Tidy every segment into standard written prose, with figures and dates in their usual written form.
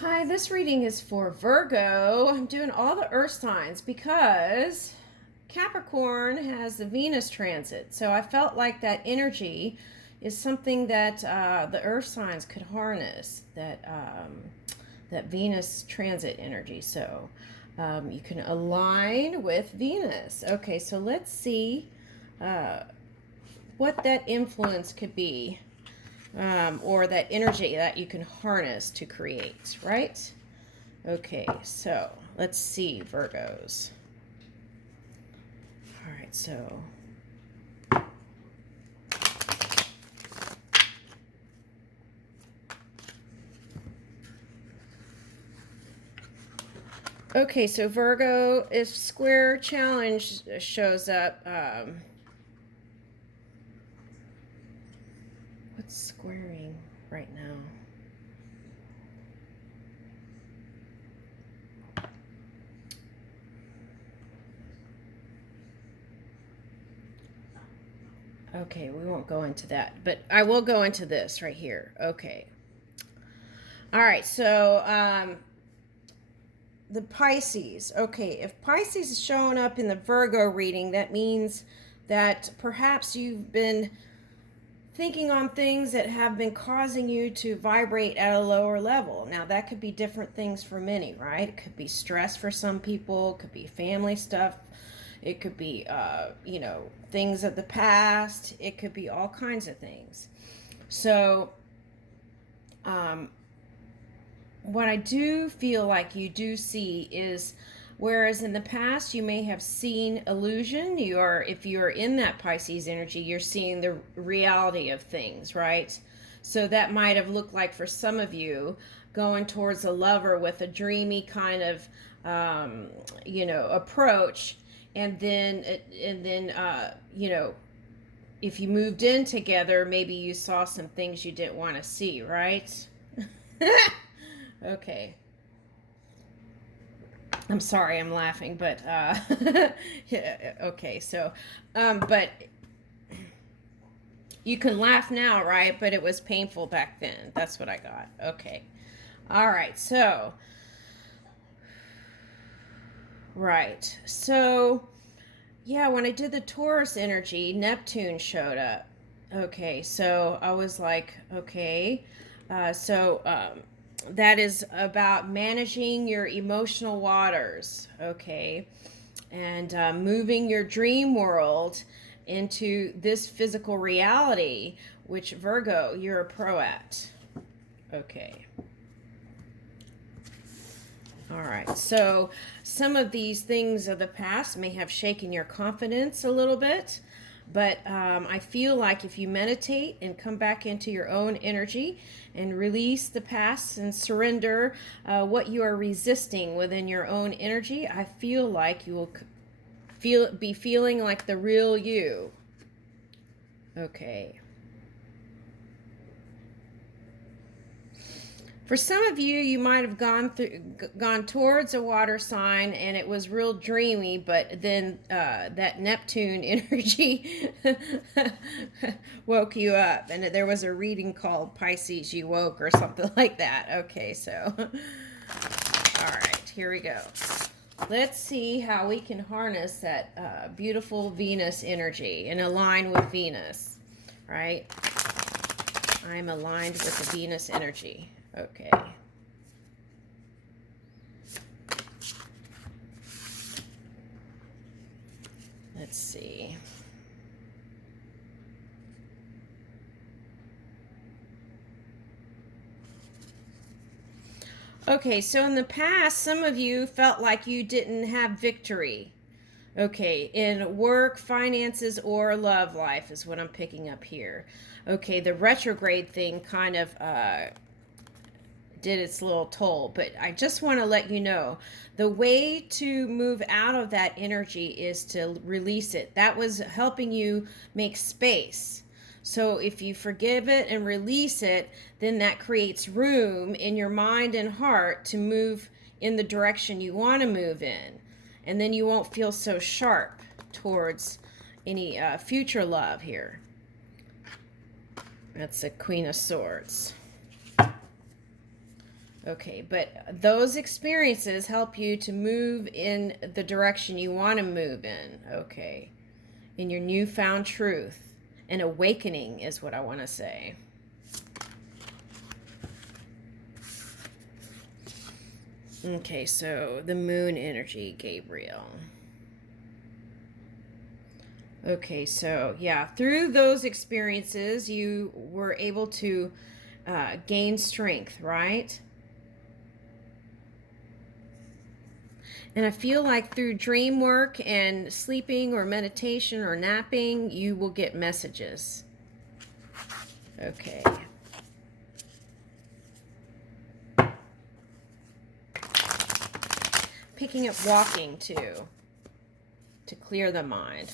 Hi, this reading is for Virgo. I'm doing all the earth signs because Capricorn has the Venus transit. So I felt like that energy is something that the earth signs could harness, that Venus transit energy. So you can align with Venus. Okay, so let's see what that influence could be, or that energy that you can harness to create, right? Okay, so let's see, Virgos. All right, so okay, so Virgo, if square challenge shows up, what's squaring right now? Okay, we won't go into that, but I will go into this right here. Okay. All right, so the Pisces. Okay, if Pisces is showing up in the Virgo reading, that means that perhaps you've been thinking on things that have been causing you to vibrate at a lower level. Now, that could be different things for many, right? It could be stress for some people, it could be family stuff, it could be, things of the past, it could be all kinds of things. So, what I do feel like you do see is, whereas in the past you may have seen illusion, if you're in that Pisces energy, you're seeing the reality of things, right? So that might have looked like, for some of you, going towards a lover with a dreamy kind of approach, and then if you moved in together, maybe you saw some things you didn't want to see, right? Okay. I'm sorry, I'm laughing, but yeah, okay. So, but you can laugh now, right? But it was painful back then. That's what I got. Okay. All right. So, right. So, yeah, when I did the Taurus energy, Neptune showed up. Okay. So I was like, okay. That is about managing your emotional waters, okay, and moving your dream world into this physical reality, which, Virgo, you're a pro at. Okay. All right. So some of these things of the past may have shaken your confidence a little bit, but I feel like if you meditate and come back into your own energy and release the past and surrender what you are resisting within your own energy, I feel like you will be feeling like the real you. Okay. For some of you, you might have gone towards a water sign, and it was real dreamy, but then that Neptune energy woke you up, and there was a reading called Pisces You Woke or something like that. Okay, so all right, here we go. Let's see how we can harness that beautiful Venus energy and align with Venus, right? I'm aligned with the Venus energy. Okay. Let's see. Okay, so in the past, some of you felt like you didn't have victory. Okay, in work, finances, or love life is what I'm picking up here. Okay, the retrograde thing kind of did its little toll, but I just want to let you know the way to move out of that energy is to release it. That was helping you make space. So if you forgive it and release it, then that creates room in your mind and heart to move in the direction you want to move in. And then you won't feel so sharp towards any future love here. That's the Queen of Swords. Okay, but those experiences help you to move in the direction you want to move in. Okay, in your newfound truth. An awakening is what I want to say. Okay, so the moon energy, Gabriel. Okay, so yeah, through those experiences, you were able to gain strength, right? And I feel like through dream work and sleeping or meditation or napping, you will get messages. Okay. Picking up walking too, to clear the mind.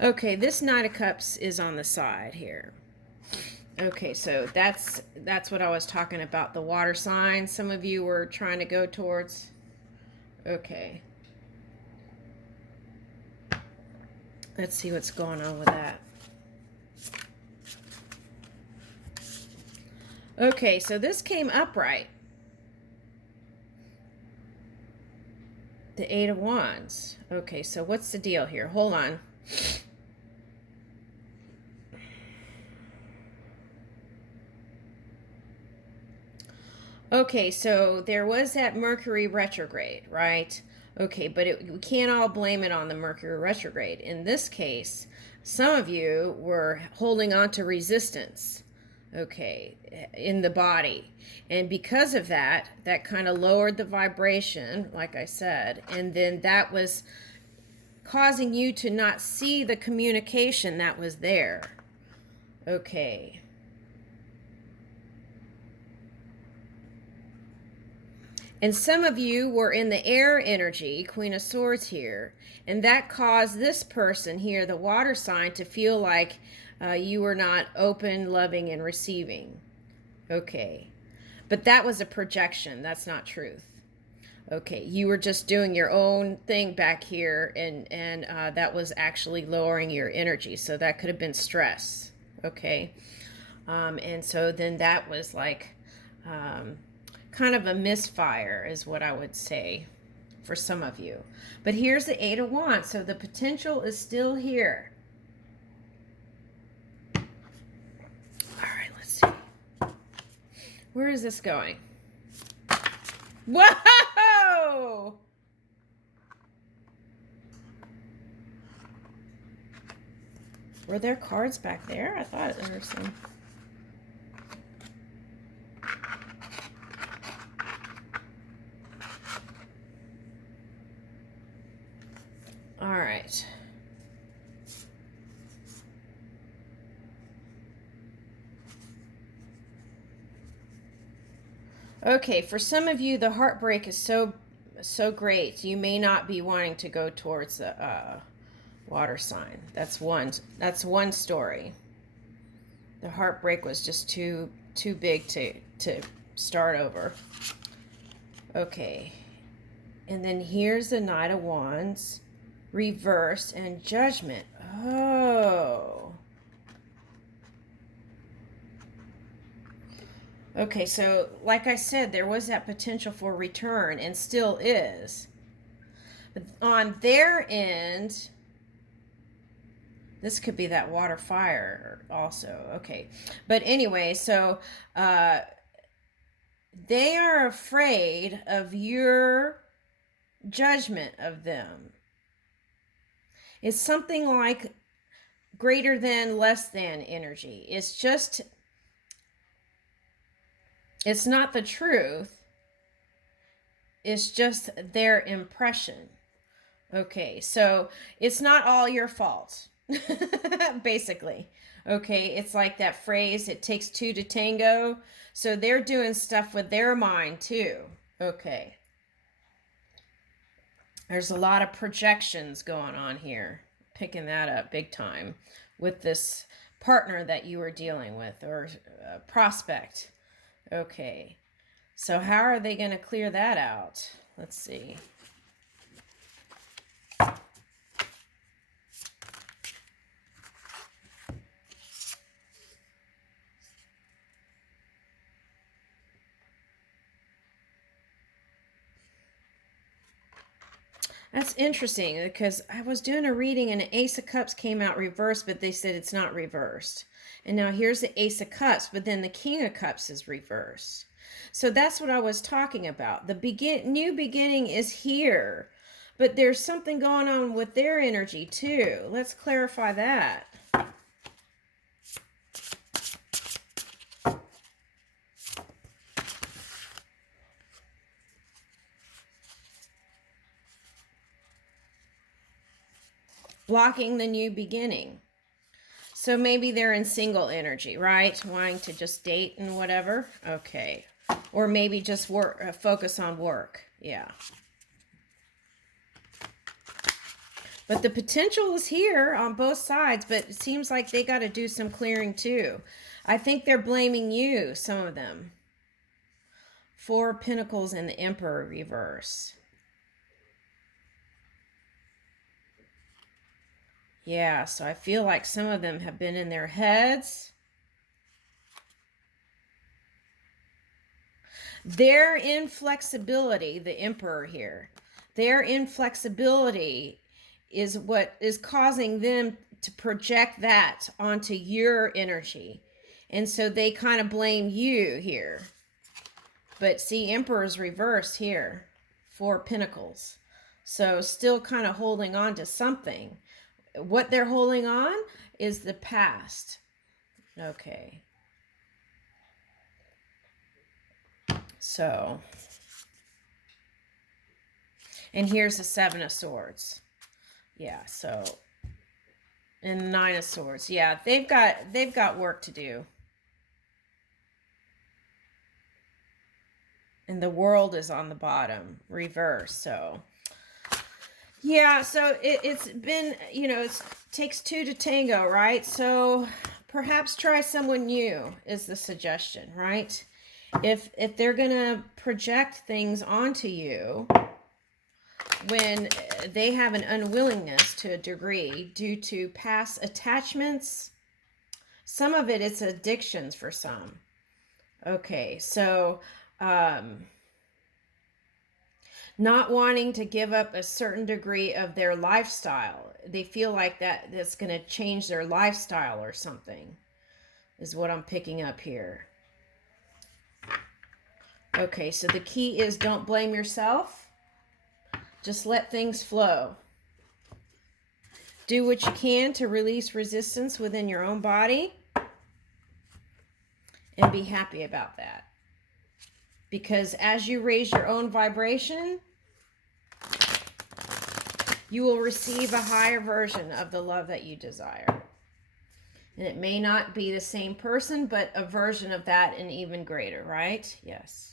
Okay, this Knight of Cups is on the side here. Okay, so that's what I was talking about, the water sign some of you were trying to go towards. Okay. Let's see what's going on with that. Okay, so this came upright. The Eight of Wands. Okay, so what's the deal here? Hold on. Okay, so there was that Mercury retrograde, right? Okay, but we can't all blame it on the Mercury retrograde. In this case, some of you were holding on to resistance, okay, in the body. And because of that, that kind of lowered the vibration, like I said, and then that was causing you to not see the communication that was there. Okay. And some of you were in the air energy, Queen of Swords here, and that caused this person here, the water sign, to feel like you were not open, loving, and receiving. Okay. But that was a projection. That's not truth. Okay. You were just doing your own thing back here, and that was actually lowering your energy. So that could have been stress. Okay. And so then that was like... kind of a misfire is what I would say for some of you. But here's the Eight of Wands, so the potential is still here. All right, let's see. Where is this going? Whoa! Were there cards back there? I thought there were some. All right. Okay, for some of you, the heartbreak is so great. You may not be wanting to go towards the water sign. That's one story. The heartbreak was just too big to start over. Okay. And then here's the Knight of Wands, reversed, and Judgment. Oh. Okay, so like I said, there was that potential for return and still is. But on their end, this could be that water fire also. Okay. But anyway, so they are afraid of your judgment of them. It's something like greater than, less than energy. It's not the truth. It's just their impression. Okay, so it's not all your fault, basically. Okay, it's like that phrase, it takes two to tango. So they're doing stuff with their mind too. Okay. There's a lot of projections going on here. Picking that up big time with this partner that you were dealing with, or prospect. Okay. So how are they going to clear that out? Let's see. That's interesting because I was doing a reading and an Ace of Cups came out reversed, but they said it's not reversed. And now here's the Ace of Cups, but then the King of Cups is reversed. So that's what I was talking about. The new beginning is here, but there's something going on with their energy too. Let's clarify that. Blocking the new beginning. So maybe they're in single energy, right? Wanting to just date and whatever. Okay. Or maybe just work, focus on work. Yeah. But the potential is here on both sides, but it seems like they got to do some clearing too. I think they're blaming you, some of them. Four of Pentacles and the Emperor reverse. Yeah, so I feel like some of them have been in their heads. Their inflexibility, the Emperor here, their inflexibility is what is causing them to project that onto your energy. And so they kind of blame you here. But see, Emperor's reversed here. Four Pentacles. So still kind of holding on to something. What they're holding on is the past. Okay. So, and here's the Seven of Swords. Yeah, so, and Nine of Swords. Yeah, they've got work to do. And the World is on the bottom, reverse. So, yeah, so it's been, it takes two to tango, right? So perhaps try someone new is the suggestion, right? If they're going to project things onto you when they have an unwillingness to a degree due to past attachments, some of it's addictions for some. Okay, so not wanting to give up a certain degree of their lifestyle. They feel like that's going to change their lifestyle or something, is what I'm picking up here. Okay, so the key is don't blame yourself. Just let things flow. Do what you can to release resistance within your own body and be happy about that. Because as you raise your own vibration, you will receive a higher version of the love that you desire. And it may not be the same person, but a version of that and even greater, right? Yes.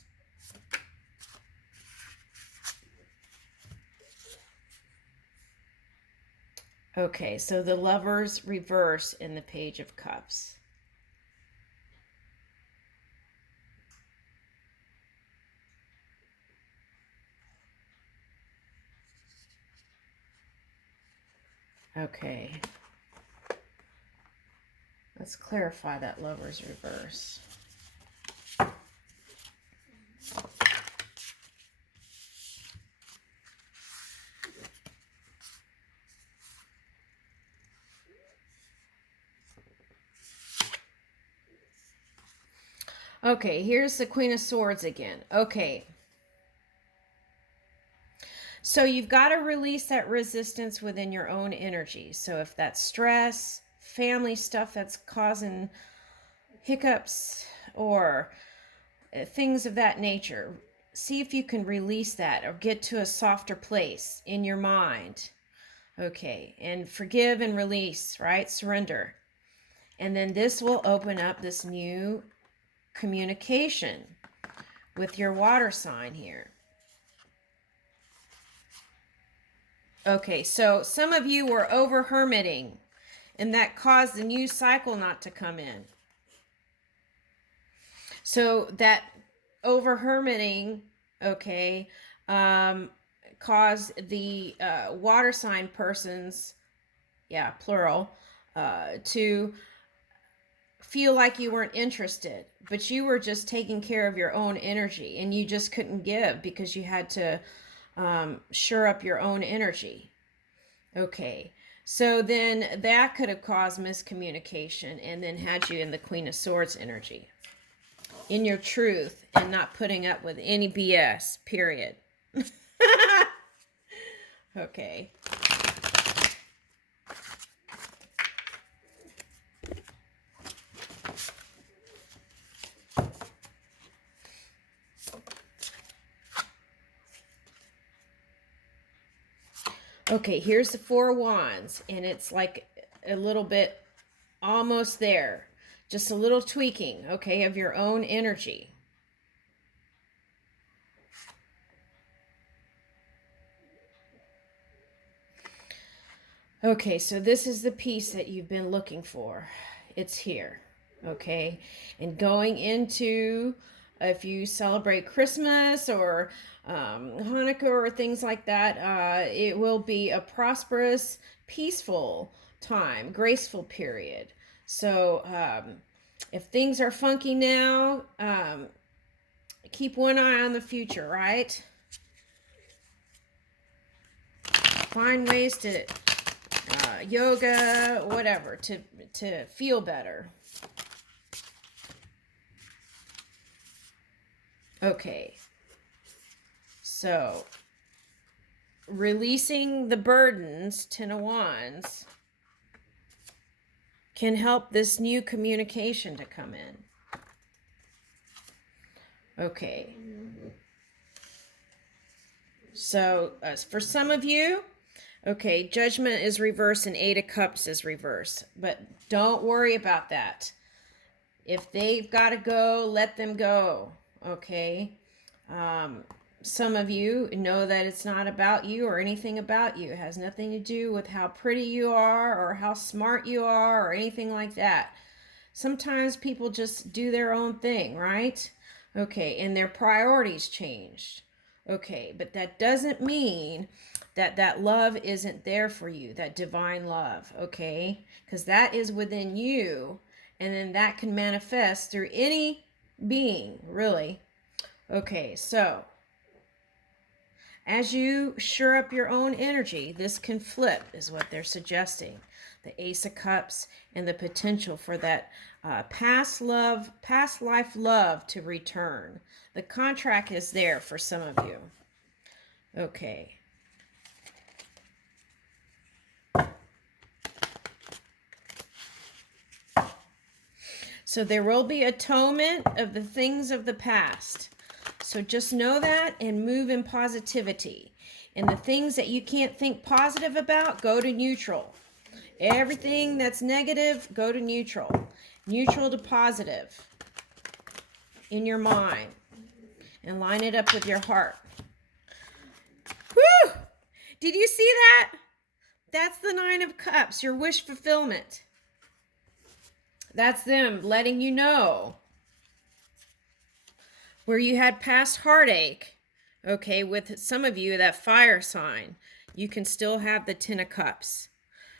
Okay, so the Lovers reverse in the Page of Cups. Okay. Let's clarify that Lovers reverse. Okay, here's the Queen of Swords again. Okay. So you've got to release that resistance within your own energy. So if that's stress, family stuff that's causing hiccups, or things of that nature, see if you can release that or get to a softer place in your mind. Okay, and forgive and release, right? Surrender. And then this will open up this new communication with your water sign here. Okay, so some of you were over hermiting, and that caused the new cycle not to come in. So that over hermiting, okay, caused the water sign persons, yeah, plural, to feel like you weren't interested, but you were just taking care of your own energy, and you just couldn't give because you had to sure up your own energy. Okay, so then that could have caused miscommunication and then had you in the Queen of Swords energy, in your truth and not putting up with any BS, period. Okay. Okay, here's the Four of Wands, and it's like a little bit almost there. Just a little tweaking, okay, of your own energy. Okay, so this is the piece that you've been looking for. It's here, okay? And going into, if you celebrate Christmas or Hanukkah or things like that, it will be a prosperous, peaceful time, graceful period. So if things are funky now, keep one eye on the future, right? Find ways to yoga, whatever, to feel better. Okay. So, releasing the burdens, Ten of Wands, can help this new communication to come in. Okay. So, for some of you, okay, Judgment is reversed and Eight of Cups is reversed. But don't worry about that. If they've got to go, let them go. Okay? Some of you know that it's not about you or anything about you. It has nothing to do with how pretty you are or how smart you are or anything like that. Sometimes people just do their own thing, right? Okay, and their priorities changed. Okay, but that doesn't mean that that love isn't there for you, that divine love, okay? Because that is within you, and then that can manifest through any being, really. Okay, so as you shore up your own energy, this can flip, is what they're suggesting. The Ace of Cups and the potential for that past life love to return. The contract is there for some of you. Okay. So there will be atonement of the things of the past. So just know that and move in positivity. And the things that you can't think positive about, go to neutral. Everything that's negative, go to neutral. Neutral to positive in your mind. And line it up with your heart. Whew! Did you see that? That's the Nine of Cups, your wish fulfillment. That's them letting you know where you had past heartache. Okay, with some of you, that fire sign, you can still have the Ten of Cups.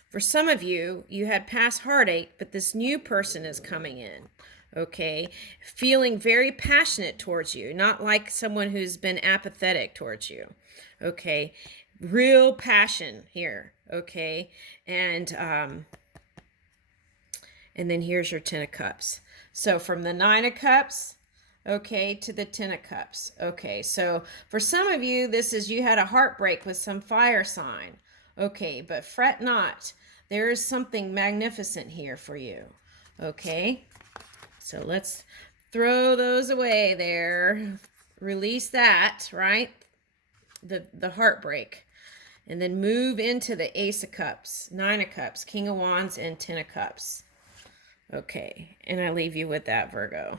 For some of you, you had past heartache, but this new person is coming in. Okay, feeling very passionate towards you, not like someone who's been apathetic towards you. Okay, real passion here. Okay, and then here's your Ten of Cups. So from the Nine of Cups, okay, to the Ten of Cups. Okay, so for some of you, this is you had a heartbreak with some fire sign. Okay, but fret not. There is something magnificent here for you. Okay, so let's throw those away there. Release that, right? The heartbreak. And then move into the Ace of Cups, Nine of Cups, King of Wands, and Ten of Cups. Okay, and I leave you with that, Virgo.